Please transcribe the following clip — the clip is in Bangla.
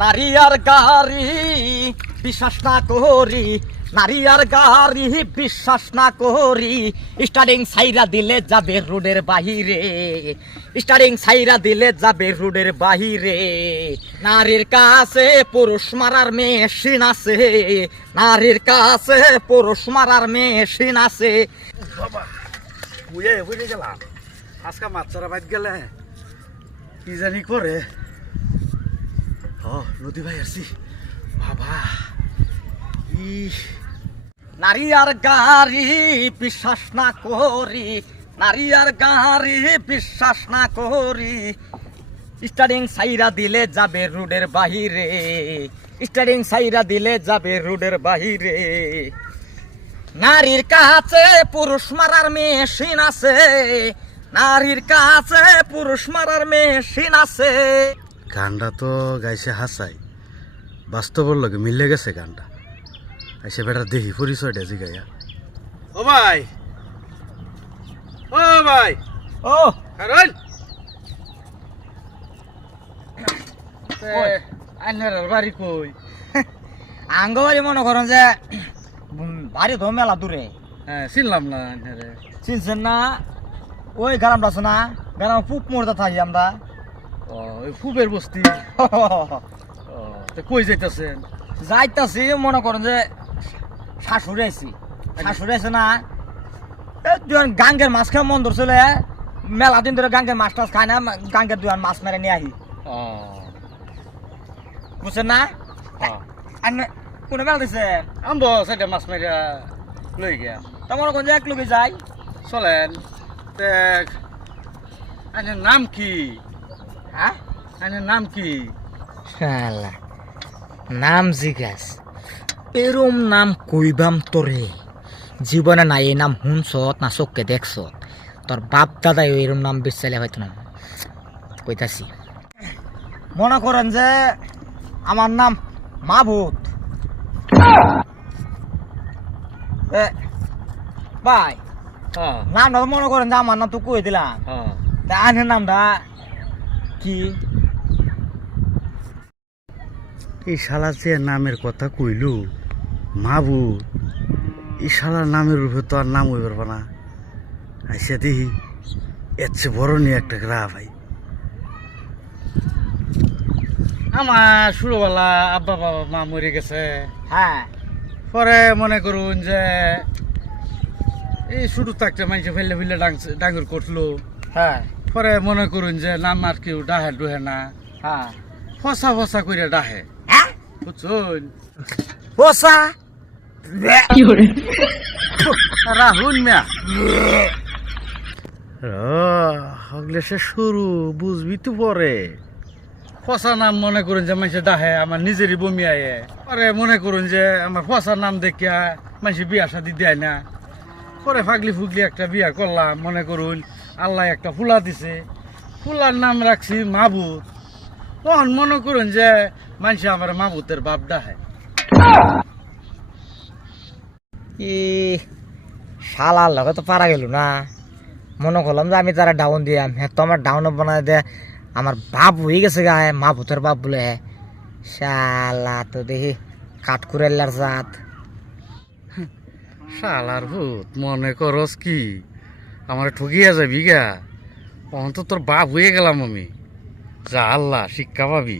নারী আর গাড়ি বিশ্বাস না করি, নারী আর গাড়ি বিশ্বাস না করি, স্টারিং সাইরা দিলে যাবে রোডের বাহিরে, স্টারিং সাইরা দিলে যাবে রোডের বাহিরে। নারীর কাছে পুরুষ মারার মেশিন আছে, নারীর কাছে পুরুষ মারার মেশিন আছে। বাবা বুঝে বুঝে গেলাম আজকে মাছরা বাইত গেলে কি জানি করে। নদী ভাই আসছি বাবা। নারী আর গাড়ি বিশ্বাস না করি, নারী আর গাড়ি বিশ্বাস না করি, স্টারিং সাইরা দিলে যাবে রোডের বাহিরে, স্টারিং সাইরা দিলে যাবে রোডের বাহিরে। নারীর কাছে পুরুষ মারার মেশিন আছে, নারীর কাছে পুরুষ মারার মেশিন আছে। গানটা তো গাইছে হাসাই, বাস্তবর লগে মিলে গেছে গানটা। এসে বেটা দেখি পরিচয়টা জিগাইয়া। ও ভাই, ও ভাই, ও কারণ আন্নার বাড়ি কই? আঙ্গবাড়ি মনে করেন যে বাড়ি তো মেলা দূরে। হ্যাঁ চিনলাম না। চিনছেন না? ওই গ্রামটা আছে না, গ্রাম পুক মোড়তে থাকি আমরা। ওই ফুবের বস্তি। কই যাইতেছেন? যাইতাছি মনে করেন যে শাশুড়ি আইছি, শাশুড়ি আছে না, গাঙ্গের মাছ খেয়ে মন ধরছিল। মেলা দিন ধরে গাঙ্গের মাছ টাছ খায় না, গাঙ্গের দুয়ার মাছ মেরে নিয়ে আহি। বুঝছেন না? কোনে মেলা দিছে আমবো সাইডে মাছ মেরে লই গিয়া। তা মনে করেন যে এক লোকে যাই। চলেন। আইনের নাম কি? হ্যাঁ আইনের নাম কি? শালা নাম জিজ্ঞাস, এরম নাম কইবাম তোরে জীবনে নাই। এই নাম শুনছত না চোখকে দেখছত? তোর বাপ দাদাই এরম নাম বেচাইলে হয়তো না। কইতাছি মনে করেন যে আমার নাম মাহবুত। ভাই নামটা তো মনে করেন যে আমার নাম তো কই দিলাম, তা আইনের নামটা কি? এই শালা যে নামের কথা কইলু মাহবুব, এই শালার নামের রূপে তো আর নাম হই পারবা না। আইসা দেখি এর চেয়ে বড় নিয়ে একটা গ্রাহ ভাই। আমার ছোটবেলা আব্বা বাবা মা মরে গেছে। হ্যাঁ পরে মনে করুন যে এই শুরু থাকতে মানুষে ফেললে ফেললে ডাঙ্গুর করলো। হ্যাঁ পরে মনে করুন যে নাম আর কেউ ডাহে ডুহে না, হ্যাঁ ফসা ফসা করে ডাহে। বুঝছুন? বসা রাহুল মিয়া হগলে সে শুরু বুঝবি তো পরে। ফসা নাম মনে করুন যে মানুষে ডাহে, আমার নিজেরই বমি আয়ে। পরে মনে করুন যে আমার ফসা নাম দেখিয়া মানুষে বিয়া শাদি দেয় না। পরে ফাগলি ফুগলি একটা বিয়া করলাম। মনে করুন আল্লাহ একটা ফুলা দিছে, ফুলার নাম রাখছি মাহবুব। তখন মনে করুন যে মানুষে আমার মাহবুতের বাপ ডাহে। শালার লগে তো পারা গেল না। মনে করলাম যে আমি তারা ডাউন দিয়াম, হ্যাঁ তো আমার ডাউন বানায় দে আমার বাপ হয়ে গেছে গায়ে, মা ভূতের বাপ বলে। শালা তো দেখি কাঠ করে জাত। শালার ভূত মনে করস কি আমার ঠকিয়া যাবি গা? অন্ত তোর বাপ হয়ে গেলাম আমি। যা আল্লাহ শিক্ষা পাবি।